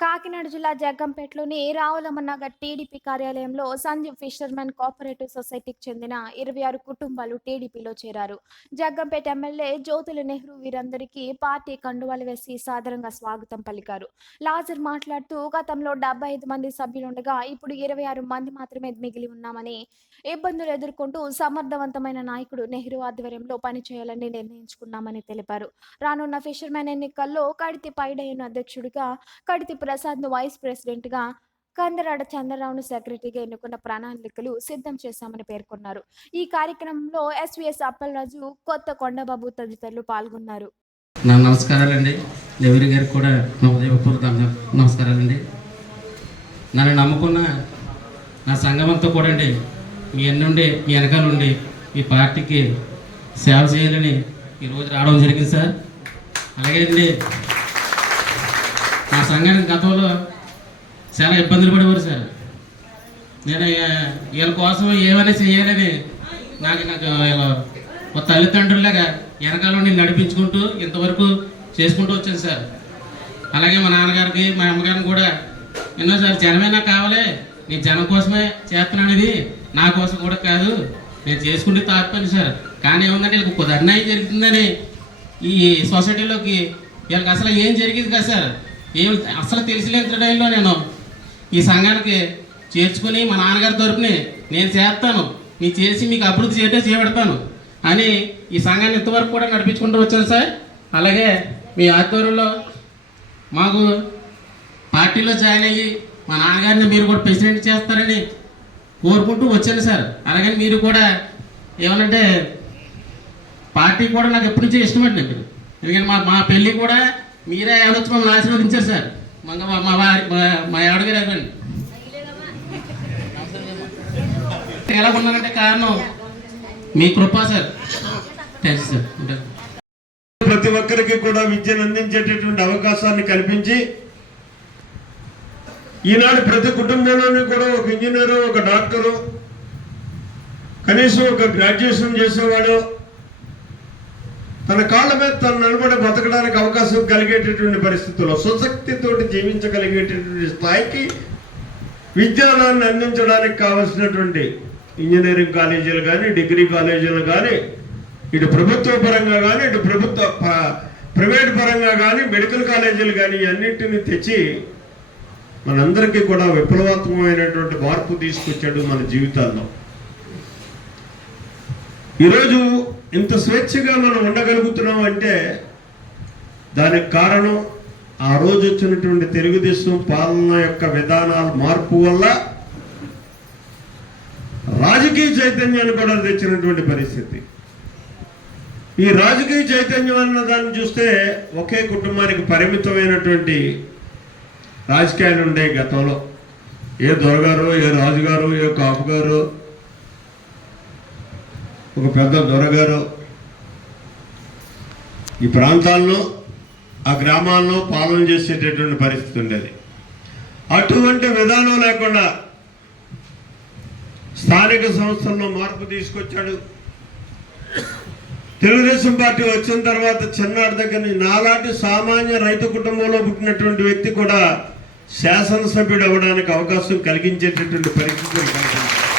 కాకినాడ జిల్లా జగ్గంపేటలోని రావులమన్నగర్ టీడీపీ కార్యాలయంలో Sanjeev fishermen cooperative సొసైటీకి చెందిన ఇరవై ఆరు కుటుంబాలు టీడీపీలో చేరారు. జగ్గంపేట ఎమ్మెల్యే జ్యోతుల నెహ్రూ వీరందరికీ పార్టీ కండువాలు వేసి సాదరంగా స్వాగతం పలికారు. లాజర్ మాట్లాడుతూ గతంలో డెబ్బై ఐదు మంది సభ్యులుండగా ఇప్పుడు ఇరవై ఆరు మంది మాత్రమే మిగిలి ఉన్నామని ఇబ్బందులు ఎదుర్కొంటూ సమర్థవంతమైన నాయకుడు నెహ్రూ ఆధ్వర్యంలో పనిచేయాలని నిర్ణయించుకున్నామని తెలిపారు. రానున్న ఫిషర్మెన్ ఎన్నికల్లో కడితి పైడైన అధ్యక్షుడిగా కడితి ప్రసాద్ను వైస్ ప్రెసిడెంట్గా కందరాడ చంద్రరావును సెక్రటరీగా ఎన్నుకున్న ప్రణాళికలు సిద్ధం చేశామని పేర్కొన్నారు. ఈ కార్యక్రమంలో ఎస్వీఎస్ అప్పలరాజు కొత్త కొండబాబు తదితరులు పాల్గొన్నారు. నా నమస్కారాలండి. నెవరి గారికి కూడా నా నమస్కారాలండి. నన్ను నమ్ముకున్న నా సంగమంతో కూడా అండి మీ ఎన్నుండి మీ వెనకాల ఉండి ఈ పార్టీకి సేవ చేయాలని ఈరోజు రావడం జరిగింది సార్. అలాగే అండి నా సంఘానికి గతంలో చాలా ఇబ్బందులు పడేవారు సార్. నేను వీళ్ళ కోసం ఏమైనా చేయాలని నాకు నాకు ఒక తల్లిదండ్రులాగా వెనకాల నేను నడిపించుకుంటూ ఇంతవరకు చేసుకుంటూ వచ్చాను సార్. అలాగే మా నాన్నగారికి మా అమ్మగారిని కూడా ఎన్నోసారి జనమే నాకు కావాలి నేను జనం కోసమే చేస్తున్నాను ఇది నా కోసం కూడా కాదు నేను చేసుకుంటే తాకపోయింది సార్. కానీ ఏముందంటే వీళ్ళకి కొద్ది అన్యాయం జరుగుతుందని ఈ సొసైటీలోకి వీళ్ళకి అసలు ఏం జరిగింది కదా సార్? ఏం అసలు తెలిసిలేదు టైంలో నేను. ఈ సంఘానికి చేర్చుకుని మా నాన్నగారి తరపుని నేను చేస్తాను. మీ చేసి మీకు అభివృద్ధి చేయటే చేపెడతాను. అని ఈ సంఘాన్ని ఇంతవరకు కూడా నడిపించుకుంటూ వచ్చాను సార్. అలాగే మీ ఆధ్వర్యంలో మాకు పార్టీలో జాయిన్ అయ్యి మా నాన్నగారిని మీరు కూడా ప్రెసిడెంట్ చేస్తారని కోరుకుంటూ వచ్చాను సార్. అలాగని మీరు కూడా ఏమనంటే పార్టీ కూడా నాకు ఎప్పటి నుంచో ఇష్టమండి ఎందుకంటే మా మా పెళ్ళి కూడా మీరే ఎవరొచ్చి మమ్మల్ని ఆశీర్వదించారు సార్. మంగ మా- మా వారి మా- మా ఆవిడగారు అవ్వండి ఎలా ఉన్నానంటే కారణం మీ కృప సార్. Thanks sir. ప్రతి ఒక్కరికి కూడా విద్యను అందించేటటువంటి అవకాశాన్ని కల్పించి ఈనాడు ప్రతి కుటుంబంలోని కూడా ఒక ఇంజనీరు ఒక డాక్టరు కనీసం ఒక గ్రాడ్యుయేషన్ చేసేవాడు తన కాళ్ళ మీద తను నిలబడి బతకడానికి అవకాశం కలిగేటటువంటి పరిస్థితుల్లో సుశక్తితోటి జీవించగలిగేటటువంటి స్థాయికి విజ్ఞానాన్ని అందించడానికి కావలసినటువంటి ఇంజనీరింగ్ కాలేజీలు కానీ డిగ్రీ కాలేజీలు కానీ ఇటు ప్రభుత్వ పరంగా కానీ ఇటు ప్రభుత్వ ప- ప్రైవేట్ పరంగా కానీ మెడికల్ కాలేజీలు కానీ అన్నింటినీ తెచ్చి మనందరికీ కూడా విప్లవాత్మకమైనటువంటి మార్పు తీసుకొచ్చాడు మన జీవితాల్లో. ఈరోజు ఇంత స్వేచ్ఛగా మనం ఉండగలుగుతున్నాం అంటే దానికి కారణం ఆ రోజు వచ్చినటువంటి తెలుగుదేశం పాలన యొక్క విధానాల మార్పు వల్ల రాజకీయ చైతన్యాన్ని కూడా తెచ్చినటువంటి పరిస్థితి. ఈ రాజకీయ చైతన్యం అన్న దాన్ని చూస్తే ఒకే కుటుంబానికి పరిమితమైనటువంటి రాజకీయాలు ఉండే గతంలో. ఏ దొరగారు ఏ రాజుగారు ఏ కాపుగారు ఒక పెద్ద దొరగారు. ఈ ప్రాంతాల్లో ఆ గ్రామాల్లో పాలన చేసేటటువంటి పరిస్థితి ఉండేది. అటువంటి విధానం లేకుండా స్థానిక సంస్థల్లో మార్పు తీసుకొచ్చాడు. తెలుగుదేశం పార్టీ వచ్చిన తర్వాత చిన్నాడు దగ్గర నుంచి నాలాంటి సామాన్య రైతు కుటుంబంలో పుట్టినటువంటి వ్యక్తి కూడా శాసనసభ్యుడు అవ్వడానికి అవకాశం కలిగించేటటువంటి పరిస్థితులు కలిగింది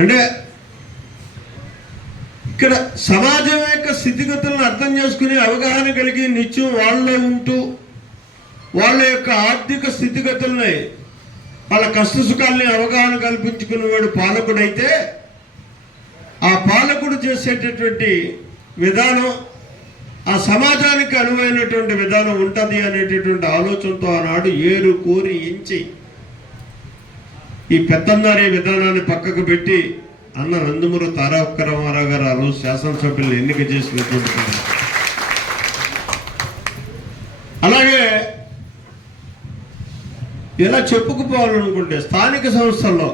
అంటే ఇక్కడ సమాజం యొక్క స్థితిగతులను అర్థం చేసుకుని అవగాహన కలిగి నిత్యం వాళ్ళలో ఉంటూ వాళ్ళ యొక్క ఆర్థిక స్థితిగతుల్ని వాళ్ళ కష్ట అవగాహన కల్పించుకునేవాడు పాలకుడైతే ఆ పాలకుడు చేసేటటువంటి విధానం ఆ సమాజానికి అనువైనటువంటి విధానం ఉంటుంది అనేటటువంటి ఆలోచనతో ఆనాడు ఏరు కోరి ఎంచి ఈ పెత్తందారి విధానాన్ని పక్కకు పెట్టి అన్న నందమూరి తారక రామారావు గారు ఆ రోజు శాసనసభ్యులను ఎన్నిక చేసినటువంటి అలాగే ఇలా చెప్పుకుపోవాలనుకుంటే స్థానిక సంస్థల్లో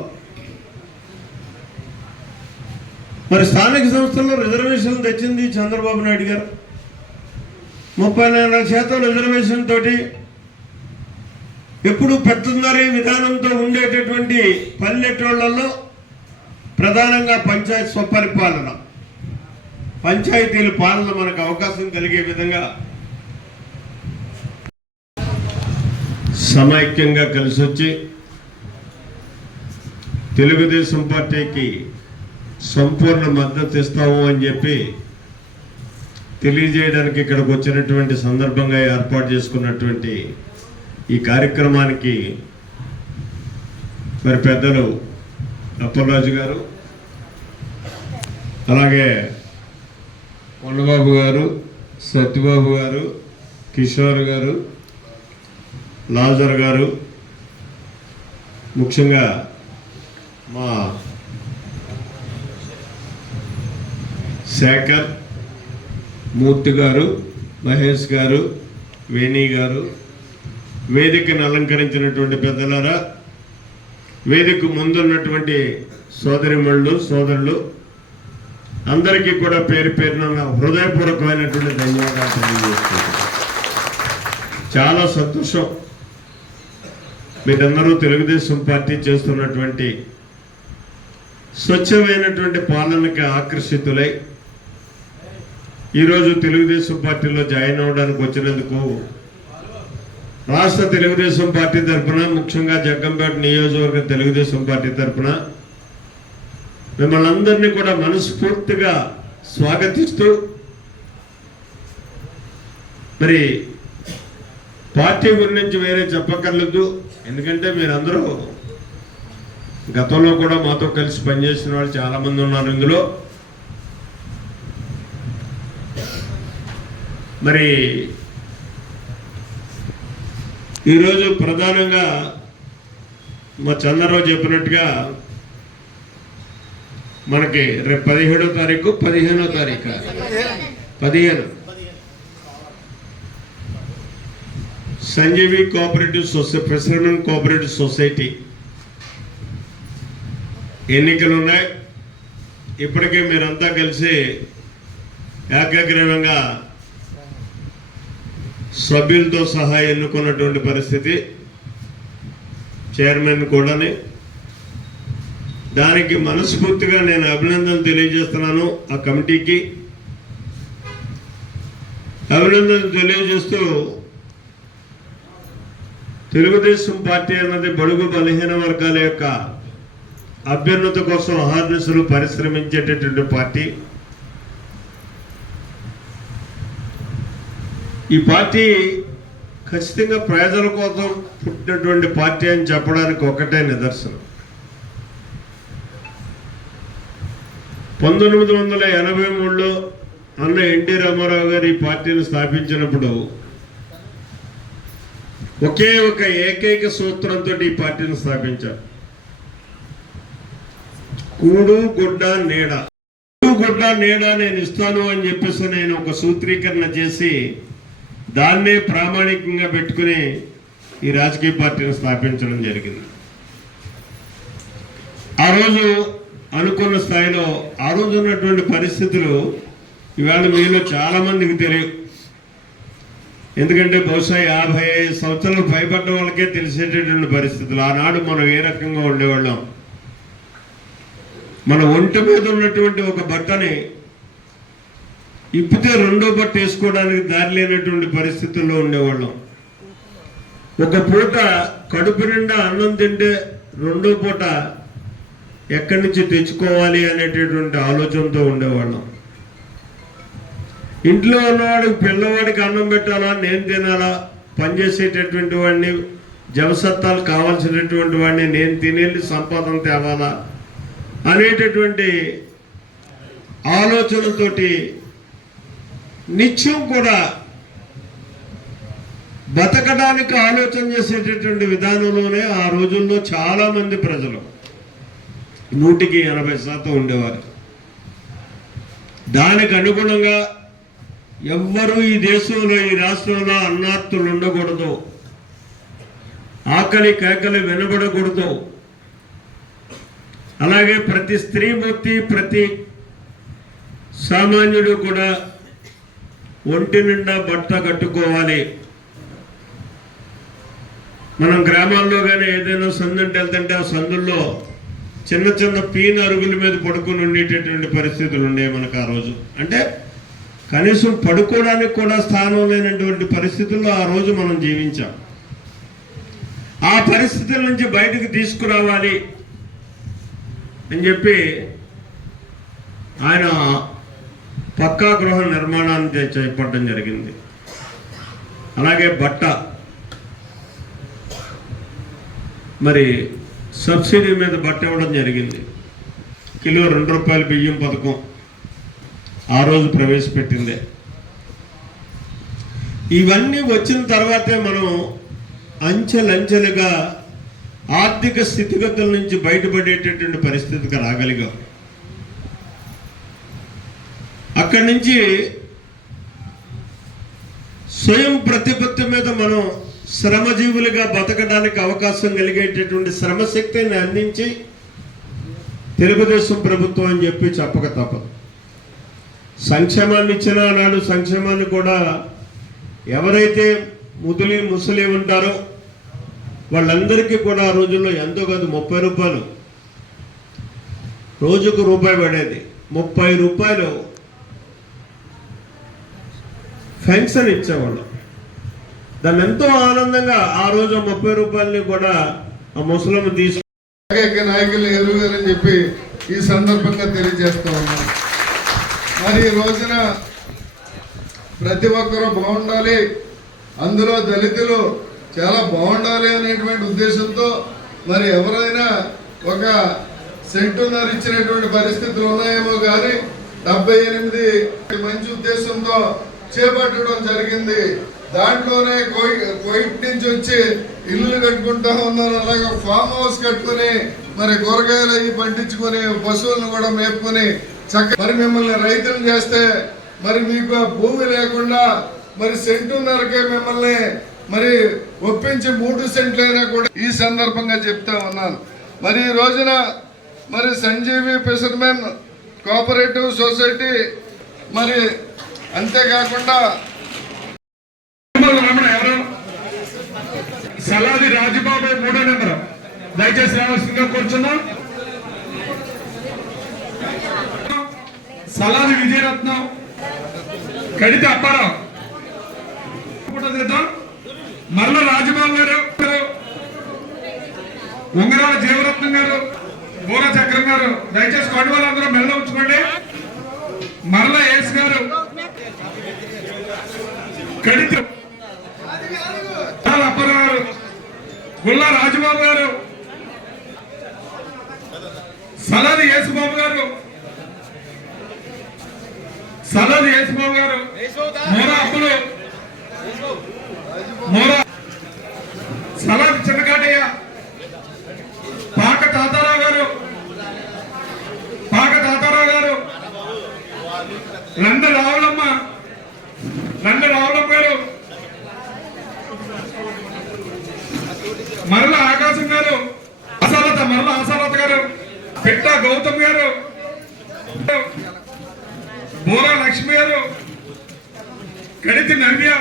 మరి స్థానిక సంస్థల్లో రిజర్వేషన్ తెచ్చింది చంద్రబాబు నాయుడు గారు. ముప్పై నాలుగు శాతం రిజర్వేషన్ తోటి ఎప్పుడు పెత్తుందరే విధానంతో ఉండేటటువంటి పల్లెటూళ్ళల్లో ప్రధానంగా పంచాయత్ స్వపరిపాలన. పంచాయతీల పాలన మనకు అవకాశం కలిగే విధంగా సమైక్యంగా కలిసి వచ్చి తెలుగుదేశం పార్టీకి సంపూర్ణ మద్దతు ఇస్తాము అని చెప్పి తెలియజేయడానికి ఇక్కడికి వచ్చినటువంటి సందర్భంగా ఏర్పాటు చేసుకున్నటువంటి ఈ కార్యక్రమానికి మరి పెద్దలు అప్పలరాజు గారు అలాగే కొండబాబు గారు సత్యబాబు గారు కిషోర్ గారు లాజర్ గారు ముఖ్యంగా మా శేఖర్ మూర్తి గారు మహేష్ గారు వేణి గారు వేదికను అలంకరించినటువంటి పెద్దలారా వేదిక ముందున్నటువంటి సోదరిమణులు సోదరులు అందరికీ కూడా పేరు పేరున హృదయపూర్వకమైనటువంటి ధన్యవాదాలు తెలియజేస్తున్నాను. చాలా సంతోషం. మీరందరూ తెలుగుదేశం పార్టీ చేస్తున్నటువంటి స్వచ్ఛమైనటువంటి పాలనకి ఆకర్షితులై ఈరోజు తెలుగుదేశం పార్టీలో జాయిన్ అవ్వడానికి వచ్చినందుకు రాష్ట్ర తెలుగుదేశం పార్టీ తరఫున ముఖ్యంగా జగ్గంపేట నియోజకవర్గ తెలుగుదేశం పార్టీ తరఫున మిమ్మల్ని అందరినీ కూడా మనస్ఫూర్తిగా స్వాగతిస్తూ మరి పార్టీ గురించి వేరే చెప్పక్కర్లేదు. ఎందుకంటే మీరందరూ గతంలో కూడా మాతో కలిసి పనిచేసిన వాళ్ళు చాలామంది ఉన్నారు ఇందులో. మరి ఈరోజు ప్రధానంగా మా చంద్రరావు చెప్పినట్టుగా మనకి రేపు పదిహేడో తారీఖు పదిహేనో తారీఖు. పదిహేను. Sanjeevi cooperative society president cooperative society ఎన్నికలు ఉన్నాయి ఇప్పటికే మీరంతా కలిసి ఏకాగ్రీవంగా సభ్యులతో సహా ఎన్నుకున్నటువంటి పరిస్థితి చైర్మన్ కూడాని. దానికి మనస్ఫూర్తిగా నేను అభినందనలు తెలియజేస్తున్నాను ఆ కమిటీకి. అభినందనలు తెలియజేస్తూ తెలుగుదేశం పార్టీ అన్నది బడుగు బలహీన వర్గాల యొక్క అభ్యున్నత కోసం అహార్నిసులు పరిశ్రమించేటటువంటి పార్టీ. ఈ పార్టీ ఖచ్చితంగా ప్రజల కోసం పుట్టినటువంటి పార్టీ అని చెప్పడానికి ఒకటే నిదర్శనం. పంతొమ్మిది వందల ఎనభై మూడులో అన్న ఎన్టీ రామారావు గారు ఈ పార్టీని స్థాపించినప్పుడు ఒకే ఒక ఏకైక సూత్రంతో ఈ పార్టీని స్థాపించారు. కూడు గుడ్డ నీడ. కూడు గుడ్డ నీడ నేను ఇస్తాను అని చెప్పేసి నేను ఒక సూత్రీకరణ చేసి దాన్నే ప్రామాణికంగా పెట్టుకుని ఈ రాజకీయ పార్టీని స్థాపించడం జరిగింది. ఆ రోజు అనుకున్న స్థాయిలో ఆ రోజు ఉన్నటువంటి పరిస్థితులు ఇవాళ మీలో చాలా మందికి తెలియవు. ఎందుకంటే బహుశా యాభై ఐదు సంవత్సరాలు భయపడ్డ వాళ్ళకే తెలిసేటటువంటి పరిస్థితులు. ఆనాడు మనం ఏ రకంగా ఉండేవాళ్ళం? మన ఒంటి మీద ఉన్నటువంటి ఒక బట్టని ఇప్పితే రెండో బట్ట వేసుకోవడానికి దారి లేనటువంటి పరిస్థితుల్లో ఉండేవాళ్ళం. ఒక పూట కడుపు నిండా అన్నం తింటే రెండో పూట ఎక్కడి నుంచి తెచ్చుకోవాలి అనేటటువంటి ఆలోచనతో ఉండేవాళ్ళం. ఇంట్లో ఉన్నవాడికి పిల్లవాడికి అన్నం పెట్టాలా నేను తినాలా పనిచేసేటటువంటి వాడిని జవసత్తాలు కావాల్సినటువంటి వాడిని నేను తినేళ్ళి సంపాదన తేవాలా అనేటటువంటి ఆలోచనతోటి నిత్యం కూడా బతకడానికి ఆలోచన చేసేటటువంటి విధానంలోనే ఆ రోజుల్లో చాలా మంది ప్రజలు నూటికి ఎనభై శాతం ఉండేవారు. దానికి అనుగుణంగా ఎవ్వరూ ఈ దేశంలో ఈ రాష్ట్రంలో అన్నార్తులు ఉండకూడదు. ఆకలి కేకలు వినబడకూడదు. అలాగే ప్రతి స్త్రీమూర్తి ప్రతి సామాన్యుడు కూడా ఒంటి నిండా బట్ట కట్టుకోవాలి. మనం గ్రామాల్లో కానీ ఏదైనా సందంటే వెళ్తుంటే ఆ సందుల్లో చిన్న చిన్న పీన అరుగుల మీద పడుకుని ఉండేటటువంటి పరిస్థితులు ఉండేవి మనకు ఆ రోజు. అంటే కనీసం పడుకోవడానికి కూడా స్థానం లేనటువంటి పరిస్థితుల్లో ఆ రోజు మనం జీవించాం. ఆ పరిస్థితుల నుంచి బయటకు తీసుకురావాలి అని చెప్పి ఆయన పక్కా గృహ నిర్మాణాన్ని చేపట్టడం జరిగింది. అలాగే బట్ట. మరి సబ్సిడీ మీద బట్ట ఇవ్వడం జరిగింది. కిలో రెండు రూపాయల బియ్యం పథకం ఆ రోజు ప్రవేశపెట్టిందే. ఇవన్నీ వచ్చిన తర్వాతే మనం అంచెలంచెలుగా ఆర్థిక స్థితిగతుల నుంచి బయటపడేటటువంటి పరిస్థితికి రాగలిగాం. అక్కడి నుంచి స్వయం ప్రతిపత్తి మీద మనం శ్రమజీవులుగా బతకడానికి అవకాశం కలిగేటటువంటి శ్రమశక్తిని అందించి తెలుగుదేశం ప్రభుత్వం అని చెప్పి చెప్పక తప్పదు. సంక్షేమాన్ని ఇచ్చిన నాడు సంక్షేమాన్ని కూడా ఎవరైతే ముదులి ముసలి ఉంటారో వాళ్ళందరికీ కూడా ఆ రోజుల్లో ఎంతో కాదు ముప్పై రూపాయలు. రోజుకు రూపాయి పడేది. ముప్పై రూపాయలు పెన్షన్ ఇచ్చేవాళ్ళు. దాన్ని ఎంతో ఆనందంగా ఆ రోజు ముప్పై రూపాయలని కూడా ఆ ముసలమ్మ తీసుకు నాయకులు ఎదురుగారని చెప్పి ఈ సందర్భంగా తెలియజేస్తా ఉన్నాం మరి ఈ రోజున ప్రతి ఒక్కరూ బాగుండాలి అందులో దళితులు చాలా బాగుండాలి అనేటువంటి ఉద్దేశంతో మరి ఎవరైనా ఒక సెంటున్నర ఇచ్చినటువంటి పరిస్థితులు ఉన్నాయేమో కానీ డెబ్బై ఎనిమిది మంచి ఉద్దేశంతో చేపట్టడం జరిగింది. దాంట్లోనే కోయి- కోయిట్ నుంచి వచ్చి ఇల్లు కట్టుకుంటా ఉన్నారు. అలాగే ఫామ్ హౌస్ కట్టుకుని మరి కూరగాయలు అవి పండించుకొని పశువులను కూడా మేపుకొని చక్క మరి మిమ్మల్ని రైతులు చేస్తే మరి మీకు ఆ భూమి లేకుండా మరి సెంటున్నరకే మిమ్మల్ని మరి ఒప్పించి మూడు సెంట్లైనా కూడా ఈ సందర్భంగా చెప్తా ఉన్నాను. మరి ఈ రోజున మరి సంజీవి ఫిషర్మెన్ కోఆపరేటివ్ సొసైటీ మరి అంతేకాకుండా సలాది రాజబాబు మూడో నెంబర్. దయచేసి రావాల్సిందిగా కూర్చున్నాం. సలాది విజయరత్నం కడితే అప్పారావు. కదా మరల రాజబాబు గారు ఉంగరాల జీవరత్నం గారు బూర చక్రం గారు దయచేసి కొండ వాళ్ళందరూ మెల్ల ఉంచుకోండి. మరల ఏస్ గారు కడిత చాలా గుల్లా రాజబాబు గారు. సలాది యేసుబాబు గారు. సలాది యేసుబాబు గారు. మోరా అప్పులు. మోరా సలాది చిన్నకాటయ్య పాక తాతారావు గారు పాక తాతారావు గారు లండ రావులమ్మ లండ రావులమ్మ గారు మరల ఆకాశం గారు అసాలత మరల అసాలత గారు పిట్ట గౌతమ్ గారు బోరా లక్ష్మి గారు కడితి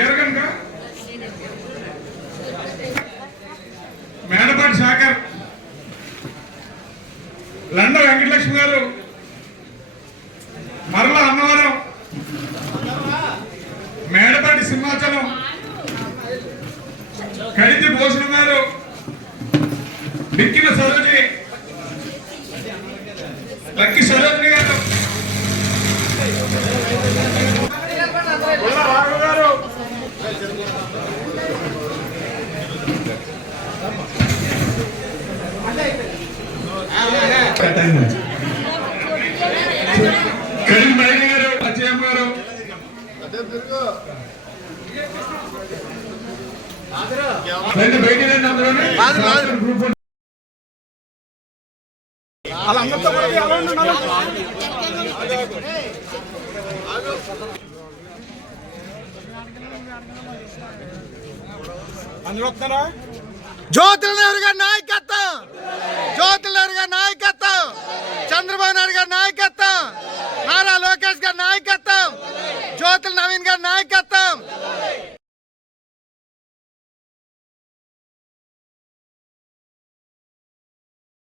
నవ్య మేనపాటి శాఖర్ లండ వెంకటలక్ష్మి గారు. మరల అన్నవరం. మేడపాటి సింహాచలం. కడితి భూషణం గారు. బిక్కిన సరోజి లక్కి సరోజిని గారు. కరీం బైని గారు అచ్చయ్య గారు అదే తిరుగు జ్యోతుల నెహ్రూ గారి నాయకత్వం! జ్యోతుల నెహ్రూ గారి నాయకత్వం! చంద్రబాబు నాయుడు గారి నాయకత్వం! నారా లోకేష్ గారి నాయకత్వం! జ్యోతుల నవీన్ గారి నాయకత్వం!